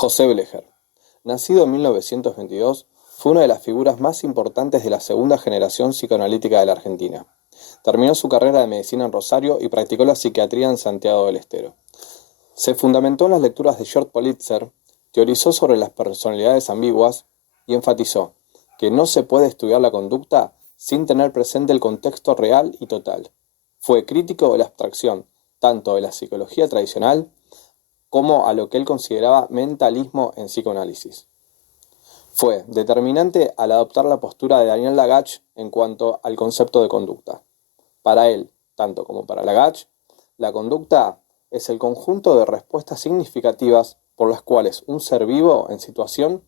José Blecher, nacido en 1922, fue una de las figuras más importantes de la segunda generación psicoanalítica de la Argentina. Terminó su carrera de medicina en Rosario y practicó la psiquiatría en Santiago del Estero. Se fundamentó en las lecturas de George Politzer, teorizó sobre las personalidades ambiguas y enfatizó que no se puede estudiar la conducta sin tener presente el contexto real y total. Fue crítico de la abstracción, tanto de la psicología tradicional como a lo que él consideraba mentalismo en psicoanálisis. Fue determinante al adoptar la postura de Daniel Lagache en cuanto al concepto de conducta. Para él, tanto como para Lagache, la conducta es el conjunto de respuestas significativas por las cuales un ser vivo en situación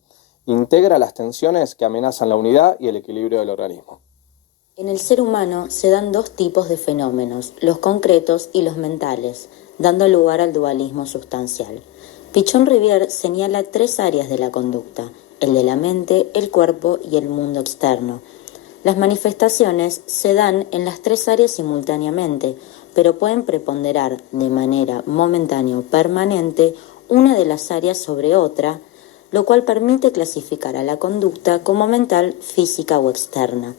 integra las tensiones que amenazan la unidad y el equilibrio del organismo. En el ser humano se dan dos tipos de fenómenos, los concretos y los mentales, dando lugar al dualismo sustancial. Pichon-Rivière señala tres áreas de la conducta, el de la mente, el cuerpo y el mundo externo. Las manifestaciones se dan en las tres áreas simultáneamente, pero pueden preponderar de manera momentánea o permanente una de las áreas sobre otra, lo cual permite clasificar a la conducta como mental, física o externa.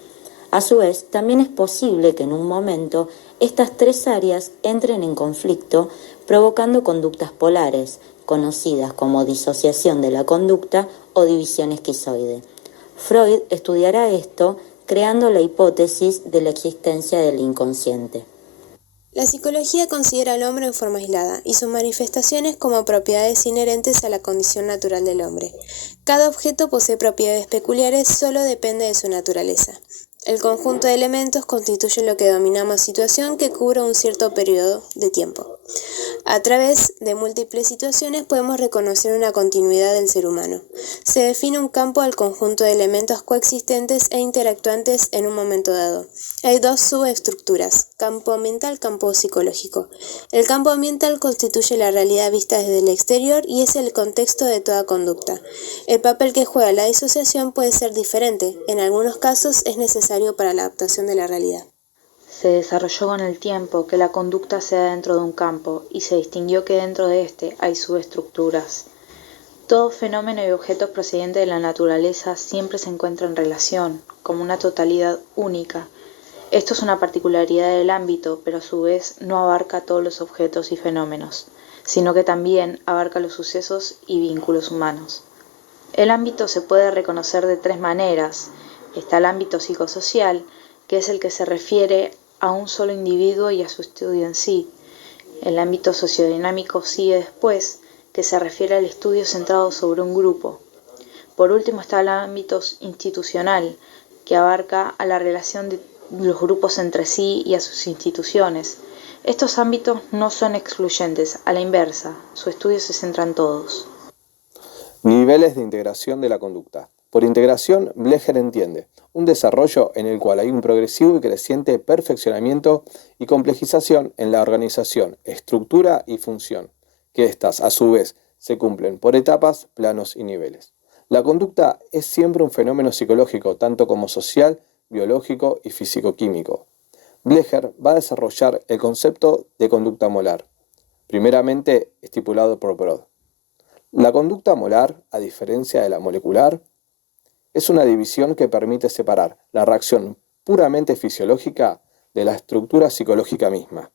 A su vez, también es posible que en un momento estas tres áreas entren en conflicto, provocando conductas polares, conocidas como disociación de la conducta o división esquizoide. Freud estudiará esto creando la hipótesis de la existencia del inconsciente. La psicología considera al hombre en forma aislada y sus manifestaciones como propiedades inherentes a la condición natural del hombre. Cada objeto posee propiedades peculiares, solo depende de su naturaleza. El conjunto de elementos constituye lo que denominamos situación que cubre un cierto periodo de tiempo. A través de múltiples situaciones podemos reconocer una continuidad del ser humano. Se define un campo al conjunto de elementos coexistentes e interactuantes en un momento dado. Hay dos subestructuras, campo ambiental, campo psicológico. El campo ambiental constituye la realidad vista desde el exterior y es el contexto de toda conducta. El papel que juega la disociación puede ser diferente, en algunos casos es necesario para la adaptación de la realidad. Se desarrolló con el tiempo que la conducta se da dentro de un campo y se distinguió que dentro de este hay subestructuras. Todo fenómeno y objeto procedente de la naturaleza siempre se encuentra en relación, como una totalidad única. Esto es una particularidad del ámbito, pero a su vez no abarca todos los objetos y fenómenos, sino que también abarca los sucesos y vínculos humanos. El ámbito se puede reconocer de tres maneras. Está el ámbito psicosocial, que es el que se refiere a un solo individuo y a su estudio en sí. El ámbito sociodinámico sigue después, que se refiere al estudio centrado sobre un grupo. Por último está el ámbito institucional, que abarca a la relación de los grupos entre sí y a sus instituciones. Estos ámbitos no son excluyentes, a la inversa, su estudio se centra en todos. Niveles de integración de la conducta. Por integración, Blecher entiende un desarrollo en el cual hay un progresivo y creciente perfeccionamiento y complejización en la organización, estructura y función, que éstas, a su vez, se cumplen por etapas, planos y niveles. La conducta es siempre un fenómeno psicológico, tanto como social, biológico y físico-químico. Blecher va a desarrollar el concepto de conducta molar, primeramente estipulado por Broad. La conducta molar, a diferencia de la molecular, es una división que permite separar la reacción puramente fisiológica de la estructura psicológica misma.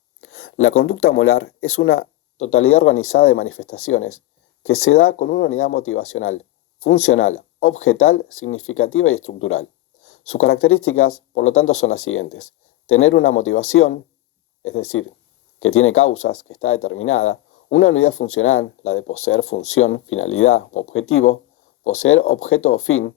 La conducta molar es una totalidad organizada de manifestaciones que se da con una unidad motivacional, funcional, objetal, significativa y estructural. Sus características, por lo tanto, son las siguientes. Tener una motivación, es decir, que tiene causas, que está determinada, una unidad funcional, la de poseer función, finalidad o objetivo, poseer objeto o fin,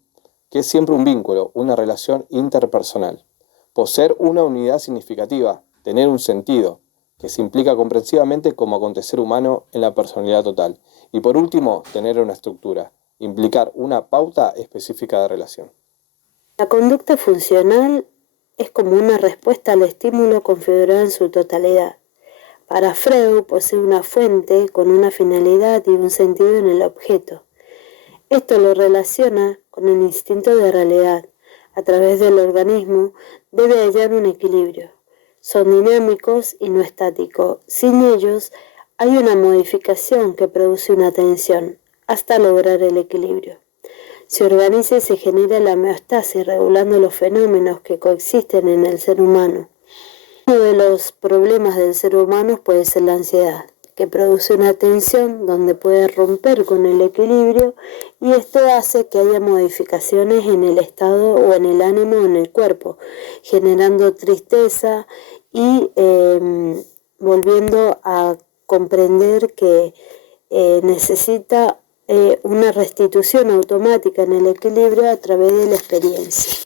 que es siempre un vínculo, una relación interpersonal. Poseer una unidad significativa, tener un sentido, que se implica comprensivamente como acontecer humano en la personalidad total. Y por último, tener una estructura, implicar una pauta específica de relación. La conducta funcional es como una respuesta al estímulo configurado en su totalidad. Para Freud posee una fuente con una finalidad y un sentido en el objeto. Esto lo relaciona con el instinto de realidad. A través del organismo debe hallar un equilibrio. Son dinámicos y no estáticos. Sin ellos hay una modificación que produce una tensión. hasta lograr el equilibrio. Se organiza y se genera la homeostasis, regulando los fenómenos que coexisten en el ser humano. Uno de los problemas del ser humano puede ser la ansiedad, que produce una tensión donde puede romper con el equilibrio, y esto hace que haya modificaciones en el estado o en el ánimo o en el cuerpo, generando tristeza y volviendo a comprender que necesita una restitución automática en el equilibrio a través de la experiencia.